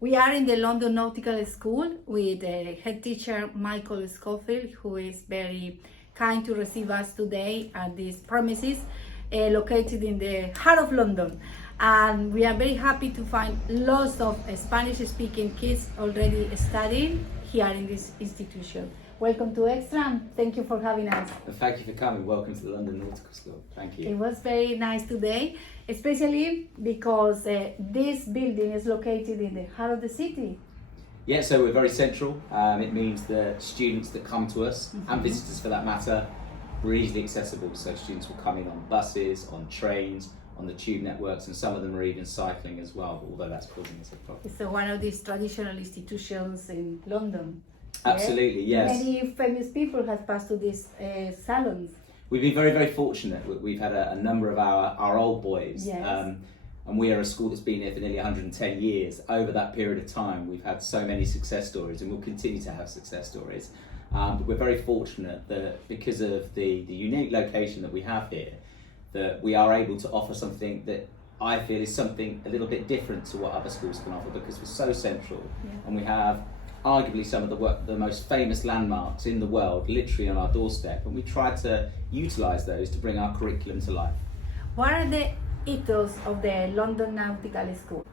We are in the London Nautical School with head teacher Michael Scofield, who is very kind to receive us today at these premises located in the heart of London. And we are very happy to find lots of Spanish-speaking kids already studying here in this institution. Welcome to Extra, and thank you for having us. Thank you for coming. Welcome to the London Nautical School. Thank you. It was very nice today, especially because this building is located in the heart of the city. Yeah, so we're very central. It means that students that come to us, and visitors for that matter, we're easily accessible. So students will come in on buses, on trains, on the tube networks, and some of them are even cycling as well, although that's causing us a problem. It's one of these traditional institutions in London. Absolutely, yes. Many famous people have passed through these salons. We've been very, very fortunate. We've had a number of our old boys, yes. And we are a school that's been here for nearly 110 years. Over that period of time, we've had so many success stories, and we'll continue to have success stories. But we're very fortunate that because of the unique location that we have here, that we are able to offer something that I feel is something a little bit different to what other schools can offer, because we're so central, and we have arguably some of the most famous landmarks in the world literally on our doorstep, and we try to utilise those to bring our curriculum to life. What are the ethos of the London Nautical School?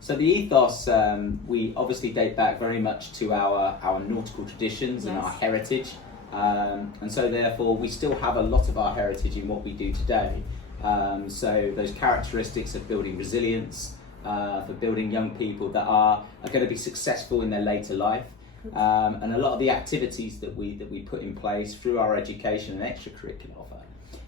So the ethos, we obviously date back very much to our nautical traditions, yes, and our heritage, and so therefore we still have a lot of our heritage in what we do today. So those characteristics of building resilience, for building young people that are going to be successful in their later life, and a lot of the activities that we put in place through our education and extracurricular offer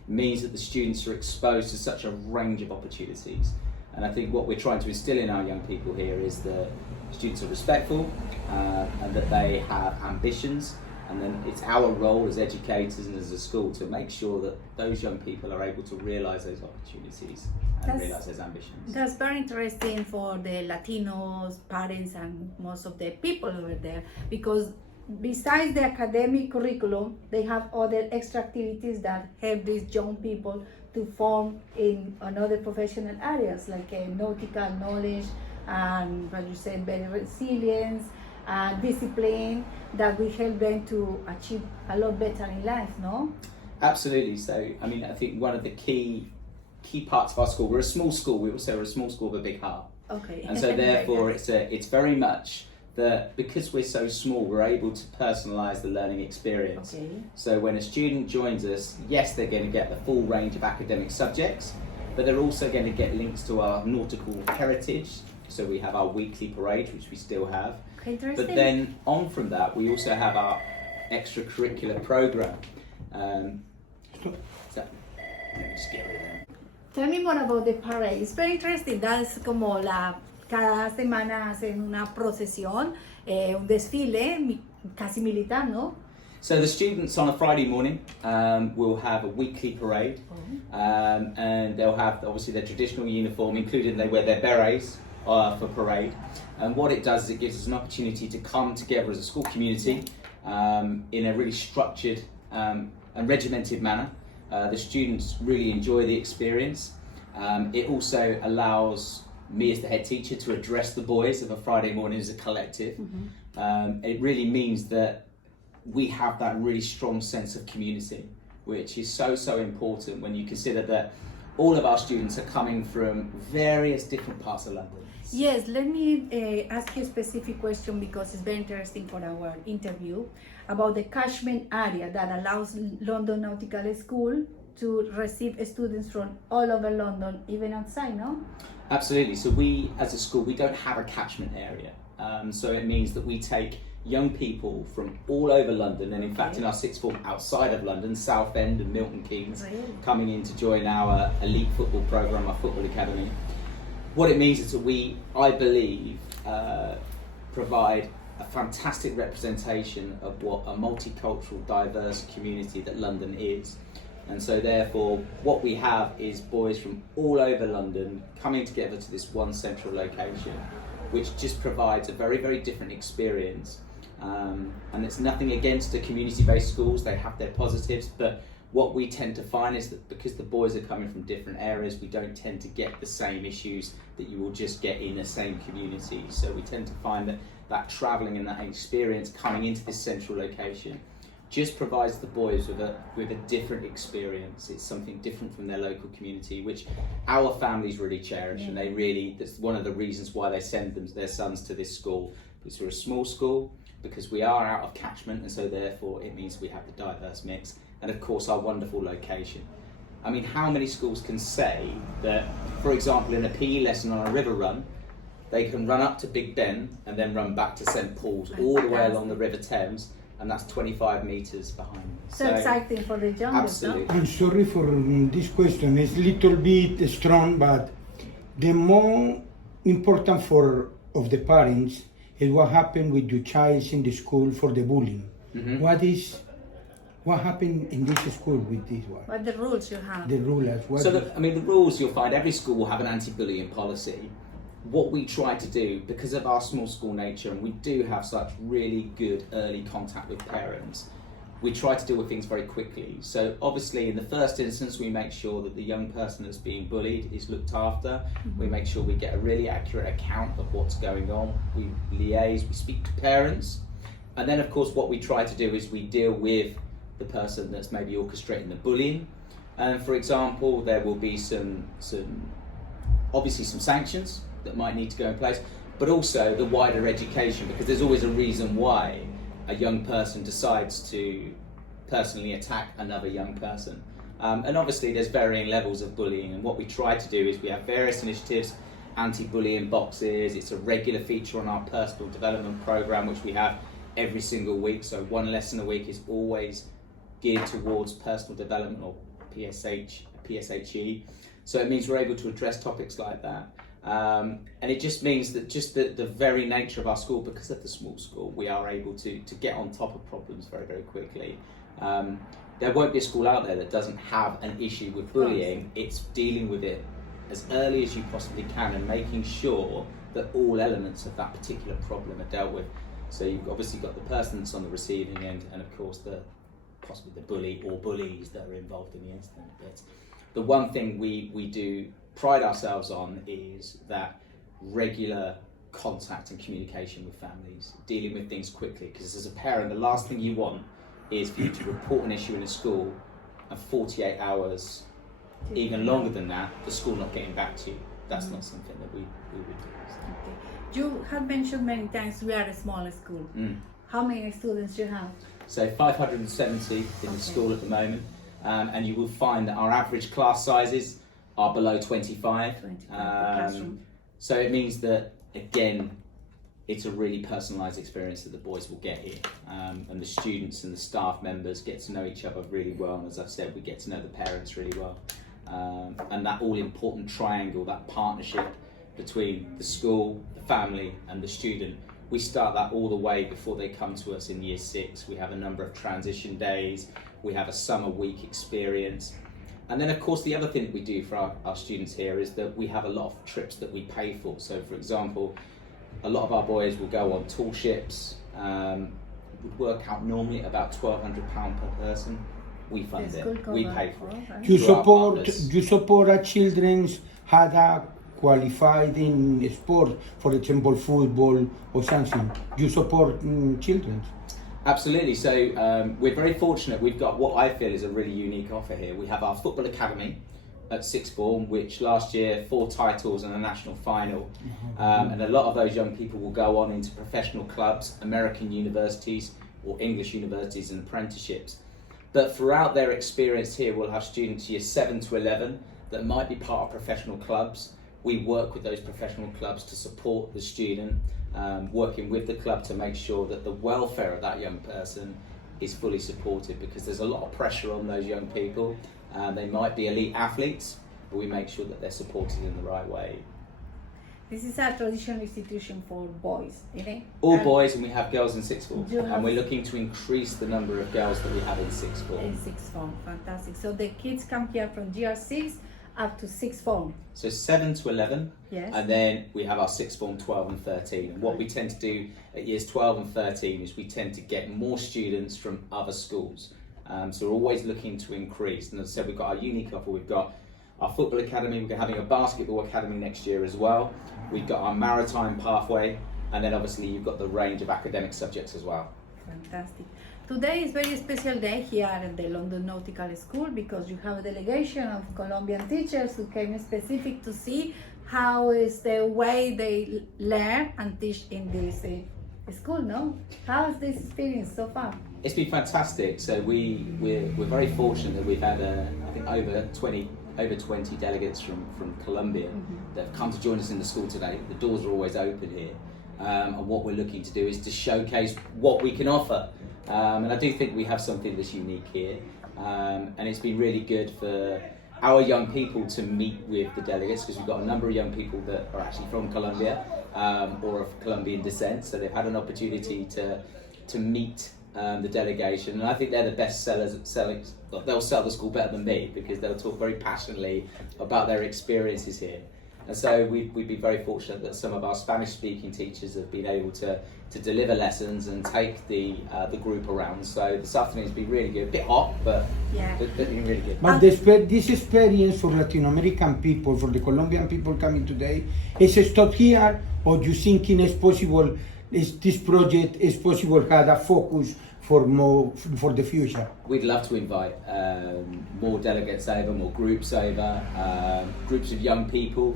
means that the students are exposed to such a range of opportunities. And I think what we're trying to instill in our young people here is that students are respectful, and that they have ambitions. And then it's our role as educators and as a school to make sure that those young people are able to realise those opportunities and realise those ambitions. That's very interesting for the Latinos, parents, and most of the people over there, because besides the academic curriculum, they have other extra activities that help these young people to form in other professional areas, like nautical knowledge, and what you said, very resilience, discipline, that will help them to achieve a lot better in life, no? Absolutely. So, I mean, I think one of the key parts of our school, we're a small school, we're a small school with a big heart. Okay. And so therefore it's very much that because we're so small, we're able to personalise the learning experience. Okay. So when a student joins us, yes, they're going to get the full range of academic subjects, but they're also going to get links to our nautical heritage. So we have our weekly parade, which we still have. But then on from that, we also have our extracurricular program. Just get rid of them. Tell me more about the parade. It's very interesting. That's como cada semana hacen una procesión, un desfile casi militar, ¿no? So the students on a Friday morning will have a weekly parade, and they'll have obviously their traditional uniform, including they wear their berets for parade. And what it does is it gives us an opportunity to come together as a school community in a really structured and regimented manner. The students really enjoy the experience. It also allows me as the head teacher to address the boys of a Friday morning as a collective. It really means that we have that really strong sense of community, which is so important when you consider that all of our students are coming from various different parts of London. Yes, let me ask you a specific question, because it's very interesting for our interview, about the catchment area that allows London Nautical School to receive students from all over London, even outside, no? Absolutely. So we, as a school, we don't have a catchment area. So it means that we take young people from all over London, and in fact in our sixth form outside of London, Southend and Milton Keynes, coming in to join our elite football programme, our football academy. What it means is that we, I believe, provide a fantastic representation of what a multicultural, diverse community that London is. And so therefore, what we have is boys from all over London coming together to this one central location, which just provides a very, very different experience. And it's nothing against the community-based schools, they have their positives, but what we tend to find is that because the boys are coming from different areas, we don't tend to get the same issues that you will just get in the same community. So we tend to find that travelling and that experience coming into this central location just provides the boys with a different experience. It's something different from their local community, which our families really cherish, and that's one of the reasons why they send their sons to this school. Because we're a small school, because we are out of catchment, and so therefore it means we have the diverse mix, and of course our wonderful location. I mean, how many schools can say that, for example, in a PE lesson on a river run, they can run up to Big Ben and then run back to St Paul's all the way along the River Thames, and that's 25 metres behind them. So exciting for the youngest. Absolutely. No? I'm sorry for this question. It's a little bit strong, but the more important of the parents is what happened with your child in the school for the bullying. Mm-hmm. What happened in this school with this one? What the rules you have? The rulers. The rules, you'll find every school will have an anti-bullying policy. What we try to do, because of our small school nature, and we do have such really good early contact with parents, we try to deal with things very quickly. So obviously in the first instance, we make sure that the young person that's being bullied is looked after. Mm-hmm. We make sure we get a really accurate account of what's going on. We liaise, we speak to parents. And then of course what we try to do is we deal with the person that's maybe orchestrating the bullying. And for example, there will be some sanctions that might need to go in place, but also the wider education, because there's always a reason why a young person decides to personally attack another young person. And obviously there's varying levels of bullying, and what we try to do is we have various initiatives, anti-bullying boxes. It's a regular feature on our personal development program, which we have every single week. So one lesson a week is always geared towards personal development, or PSHE. So it means we're able to address topics like that. And it just means that the very nature of our school, because of the small school, we are able to get on top of problems very, very quickly. There won't be a school out there that doesn't have an issue with bullying. It's dealing with it as early as you possibly can and making sure that all elements of that particular problem are dealt with. So you've obviously got the person that's on the receiving end, and of course possibly the bully or bullies that are involved in the incident. But the one thing we do pride ourselves on is that regular contact and communication with families, dealing with things quickly, because as a parent the last thing you want is for you to report an issue in a school and 48 hours, even longer than that, the school not getting back to you. That's not something that we would do. Okay. You have mentioned many times we are a small school. How many students do you have? So 570 in the school at the moment, and you will find that our average class sizes are below 25. So it means that, again, it's a really personalised experience that the boys will get here, and the students and the staff members get to know each other really well, and as I've said, we get to know the parents really well, and that all important triangle, that partnership between the school, the family and the student, we start that all the way before they come to us in year 6. We have a number of transition days, we have a summer week experience. And then of course the other thing that we do for our students here is that we have a lot of trips that we pay for. So for example, a lot of our boys will go on tall ships, would work out normally at about £1,200 per person. We fund it, we pay for it. You support our children had a qualified in sport, for example football or something. You support children? Absolutely. So we're very fortunate. We've got what I feel is a really unique offer here. We have our football academy at sixth form, which last year 4 titles and a national final. And a lot of those young people will go on into professional clubs, American universities or English universities and apprenticeships. But throughout their experience here, we'll have students year 7 to 11 that might be part of professional clubs. We work with those professional clubs to support the student, working with the club to make sure that the welfare of that young person is fully supported, because there's a lot of pressure on those young people. They might be elite athletes, but we make sure that they're supported in the right way. This is a traditional institution for boys, isn't it? All boys, and we have girls in sixth form. And we're looking to increase the number of girls that we have in sixth form. In sixth form, fantastic. So the kids come here from year 6 up to sixth form. So 7 to 11, yes. And then we have our sixth form 12 and 13. And what we tend to do at years 12 and 13 is we tend to get more students from other schools. So we're always looking to increase. And as I said, we've got our unique offer. We've got our football academy. We're having a basketball academy next year as well. We've got our maritime pathway. And then obviously you've got the range of academic subjects as well. Fantastic. Today is very special day here at the London Nautical School because you have a delegation of Colombian teachers who came specific to see how is the way they learn and teach in this school, no? How is this experience so far? It's been fantastic. So we're very fortunate that we've had I think over 20 delegates from Colombia that have come to join us in the school today. The doors are always open here. And what we're looking to do is to showcase what we can offer. And I do think we have something that's unique here. And it's been really good for our young people to meet with the delegates because we've got a number of young people that are actually from Colombia or of Colombian descent. So they've had an opportunity to meet the delegation. And I think they're the best sellers at selling. They'll sell the school better than me because they'll talk very passionately about their experiences here. And so we've been very fortunate that some of our Spanish-speaking teachers have been able to deliver lessons and take the group around. So this afternoon's been really good. A bit hot, but been really good. But this experience for Latin American people, for the Colombian people coming today, is it stopped here, or do you think it's possible? Is this project is possible had a focus for the future? We'd love to invite more delegates over, more groups over, groups of young people.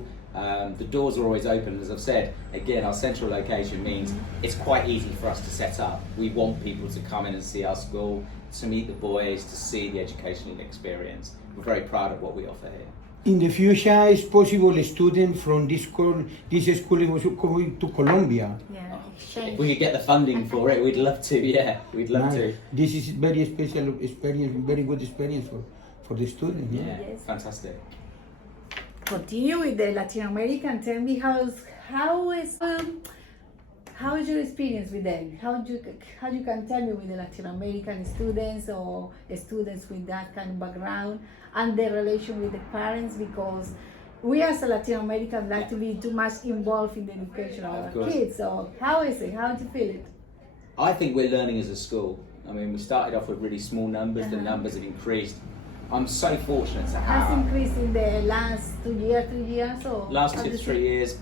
The doors are always open. As I've said, again, our central location means it's quite easy for us to set up. We want people to come in and see our school, to meet the boys, to see the educational experience. We're very proud of what we offer here. In the future, it's possible a student from this school was going to Colombia. Yeah, If we could get the funding for it, we'd love to. Yeah, we'd love to. This is very special experience, very good experience for the student. Yeah, Yes. fantastic. Continue with the Latin American. Tell me how is your experience with them? How you can tell me with the Latin American students or students with that kind of background and the relation with the parents, because we as a Latin American like to be too much involved in the education of our kids. So how is it? How do you feel it? I think we're learning as a school. I mean, we started off with really small numbers. The numbers have increased. I'm so fortunate to have. Has increased in the last 2 years, 3 years, or last 2 to 3 years.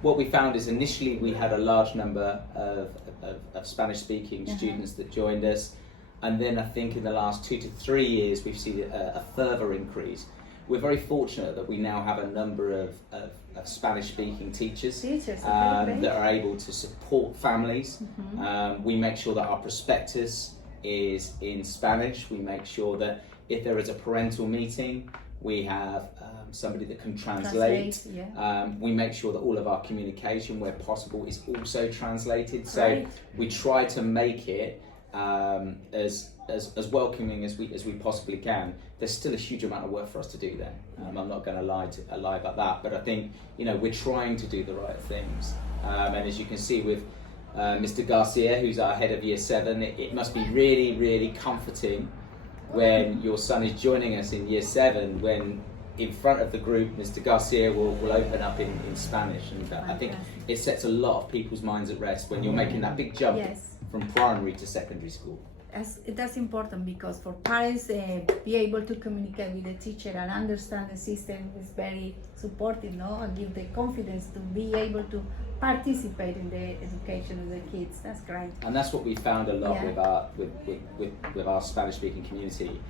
What we found is initially we had a large number of Spanish-speaking students that joined us, and then I think in the last 2 to 3 years we've seen a further increase. We're very fortunate that we now have a number of Spanish-speaking teachers that are able to support families. We make sure that our prospectus is in Spanish. We make sure that if there is a parental meeting, we have somebody that can translate. We make sure that all of our communication, where possible, is also translated. So we try to make it as welcoming as we possibly can. There's still a huge amount of work for us to do there. I'm not going to lie about that, but I think we're trying to do the right things. And as you can see with Mr. Garcia, who's our head of Year 7, it must be really, really comforting when your son is joining us in Year 7, when in front of the group, Mr. Garcia will open up in Spanish. And I think it sets a lot of people's minds at rest when you're making that big jump from primary to secondary school. That's important because for parents be able to communicate with the teacher and understand the system is very supportive, no? And give the confidence to be able to participate in the education of the kids. That's great. And that's what we found a lot with our Spanish-speaking community.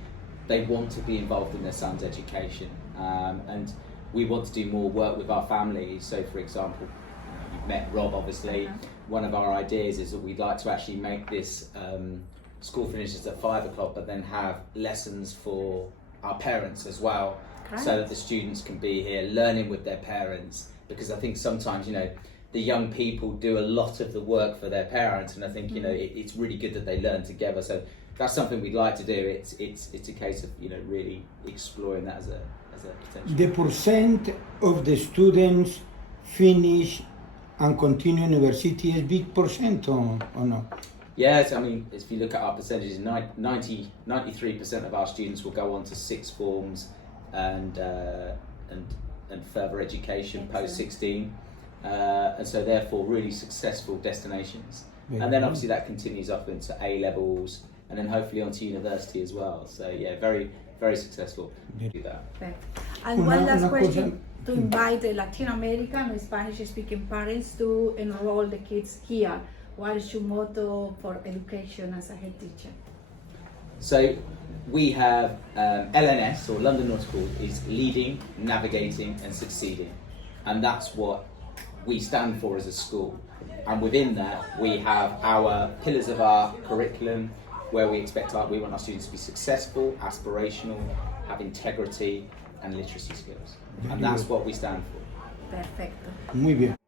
They want to be involved in their son's education, and we want to do more work with our families. So, for example, you've met Rob, obviously. One of our ideas is that we'd like to actually make this school finishes at 5 o'clock, but then have lessons for our parents as well, so that the students can be here learning with their parents. Because I think sometimes, the young people do a lot of the work for their parents, and I think it's really good that they learn together. So that's something we'd like to do. It's a case of really exploring that as a potential. The percent of the students finish and continue university is big percent or no? Yes, I mean, if you look at our percentages, 93% of our students will go on to sixth forms and further education post 16, and so therefore really successful destinations. And then obviously that continues up into A levels, and then hopefully onto university as well. So yeah, very, very successful to do that. Perfect. And one last una question cosa- to invite the Latin American or Spanish speaking parents to enroll the kids here. What is your motto for education as a head teacher? So we have LNS, or London Nautical School, is leading, navigating and succeeding, and that's what we stand for as a school. And within that we have our pillars of our curriculum where we want our students to be successful, aspirational, have integrity and literacy skills, and that's what we stand for. Perfecto. Muy bien.